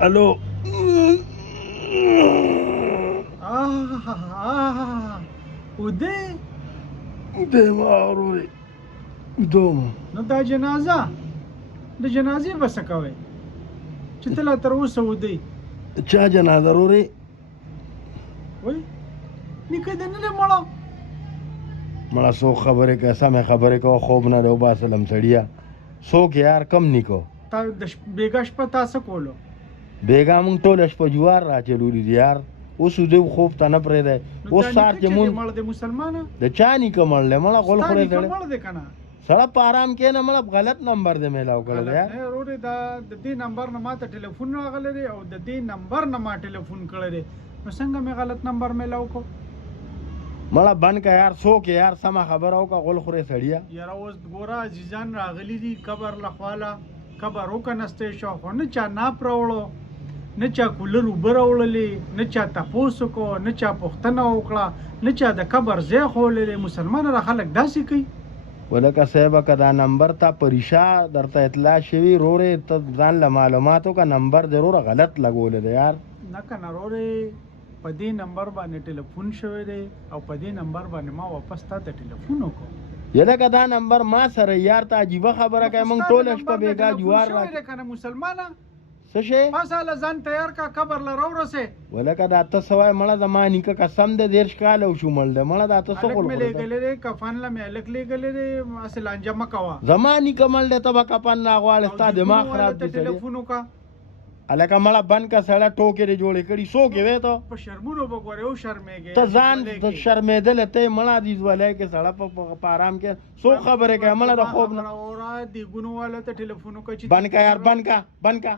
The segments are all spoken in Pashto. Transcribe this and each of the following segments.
الو وده ده معروي دوم نو دا جنازه د جنازې بس کوي چې ته لا تر اوسه ودی چا جنازه ضروري وای نیکه دې نه مړه مړه سو خبرې که سمې خبرې کو خوب نه دی وباسلم سړیا څوک یار کم نیکو تا د بیګا شپه تاسو کولو بیګا مونږ ټوله شپه جوار راچلولي دي یار اوس دې خوب ته نه پرېږدی اوس سهار چې مونږ مړ د مسلمانه د چا نیکه مړ دی مړه غول خورې سړی مړ دی کنه سړی په آرام کښېنه مړه غلط نمبر دې میلاو کړی دی یار ورورې دا د دې نمبر نه ما ته ټلیفون راغلی دی او د دې نمبر نه ما ټلیفون کړی دی نو څنګه مې غلط نمبر میلاو کو مړه بند که یار څوک یار سمه خبره وکړه غول خورې سړیا یاره اوس ګوره عزیزان راغلي دي قبر له خواله قبر وکنستی شو خو نه چا ناپ راوړو نه چا کولر اوبه راوړلې نه چا تپوس وکړو نه چا پوښتنه وکړه نه چا د قبر ځای ښوولی مسلمان را خلک داسې کوي ولکه صاحبه که دا نمبر ته پریشا درته اطلاع شوي رورې ته ځان له معلوماتو که نمبر د روره غلط لګولی دی یار نه که نه رورې په دې نمبر باندې ټلیفون شوی دی او په دې نمبر باندې ما واپس تا ته ټلیفون وکړو یلکه دا نمبر ما سره یار ته عجیبه خبره کوي موږ ټوله شپه بیګا جوار را کنه مسلمانه څه شی مساله ځان تیار کا قبر له راورسه ولکه دا ته سوای مړه زما نیکه قسم دې 10 کال او شو مړ دې مړه دا ته څه الک مې لګلې کفن له مې الک لګلې اصل انجام کوا زما نیکه مړ دې ته کفن نه غواړې ستا دماغ خراب دي ټلیفون وکا الکه مړه بند کا سړی ټوکې دې جوړې کړي سو کې وې ته په شرمونو وګوره او شرمېږي ته ځان د شرمېدل ته مړه دې ولای کې سړی په آرام کې سو خبره کوي مړه د خوب نه اورا دی ګونو والا ته ټلیفون وکړي بند کا یار بند کا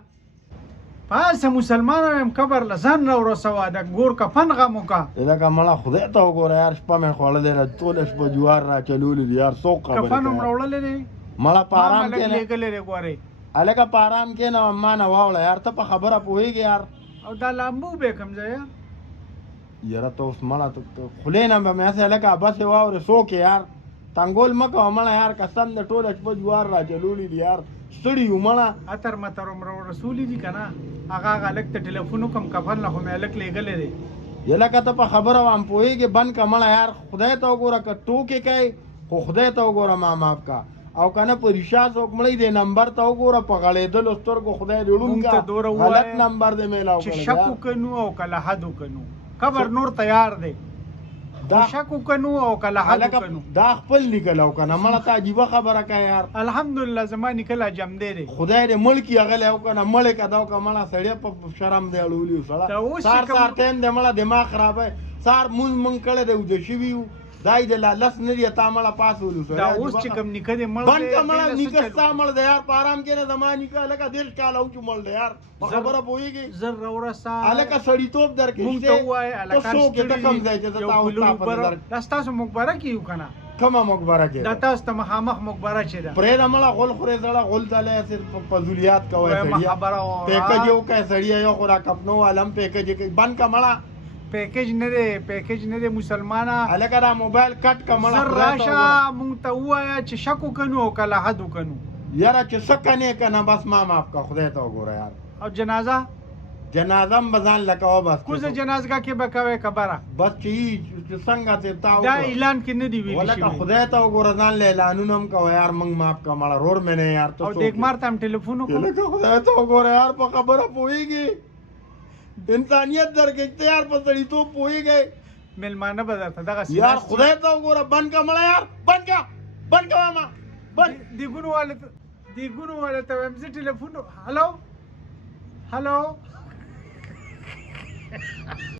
پاسه مسلمانانو هم قبر لزان را ورسوا د ګور کفن غمو کا لکه مړه خدای ته وګوره یار شپه مې خوړلې ده ټوله شپه جوار را چلولې دي یار څوک خبرې کفن هم راوړلې دی مړه په آرام کې نه لګلې دی ګورې هلکه په آرام کې نه ما نه واوړه یار ته په خبره پوهېږې یار او دا لامبو به کوم ځای یاره ته اوس مړه خولې نه به مې هسې هلکه بسې واورې څوک یار تنګول مه کوه مړه یار قسم د ټوله شپه جوار را چلولې دي یار ستړي یو مړه اتر متر عمر رسولي دي که نه هغه هلک ته ټلیفون وکړم کفن له خو مې هلک لېږلی دی یلکه ته په خبره وام پوهېږې بند که مړه یار خدای ته وګوره که ټوکې کوې خو خدای ته وګوره ما معاف کا او کنه په رشا څوک مړی دی نمبر ته وګوره په غړېدلو سترګو خدای دې ړوند کا غلط نمبر دې میلاو چې شک وکړو او که لحد وکړو قبر نور تیار دی دا شک وکړو او که لحد وکړو دا خپل نکلو کنه مړه ته عجیبه خبره کوي یار الحمدلله زما نکله جم دی خدای دې ملکی هغلی او کنه مړې که دا وکړه مړه سړی په شرم دی اړولي سړی سهار ټایم دی مړه دماغ خرابوي سهار مونځ مونږ کړی دی وده شوي یو دای د لس نه دی تا مړه پاس ولو دا اوس چې کوم نیکه دې مړ بند کا مړه نیکه ستا مړ دی یار په آرام کې نه زما نیکه هلکه 10 کاله اوچو مړ دی یار په خبره پوهېږې زر راورسه هلکه سړیتوب درکې مونږ ته ووایه ته څوک یې ته کوم ځای چې زه تا اوس تا په نظر دا ستاسو مقبره کې یو که نه کومه مقبره کې دا تاسو ته مخامخ مقبره چې ده پرېږده مړه غول خورې زړه غول تلی صرف فضولیات کوی سړیه پیکج یې وکړی سړیه یو خو را کپنو والا هم پیکج یې کوي بند که مړه پیکج نه دی مسلمانه هلکه دا موبایل کټ که مړه زر راشه مونږ ته ووایه چې شک وکړو او که لحد وکړو یاره چې څه کنې که نه بس ما معاف که خدای ته وګوره یار او جنازه هم به ځان لکوه بس کوزه جنازګاه کې به کوې خبره بس چې څنګه چې تا دا اعلان کې نه دی ویلي ولکه خدای ته وګوره ځان له اعلانونه هم کوه یار موږ معاف که مړه رور مې نه یار او دیګمار ته هم ټلیفون وکړو لکه خدای ته وګوره یار په خبره پوهېږې انسانیت درکې اختیار په سړیتوب پوهېږئ مېلمانه به درته دغه یار خدای ته وګوره بند که مړه یار بند که واما بند دیګونو والا ته وایم زه ټلیفون هلو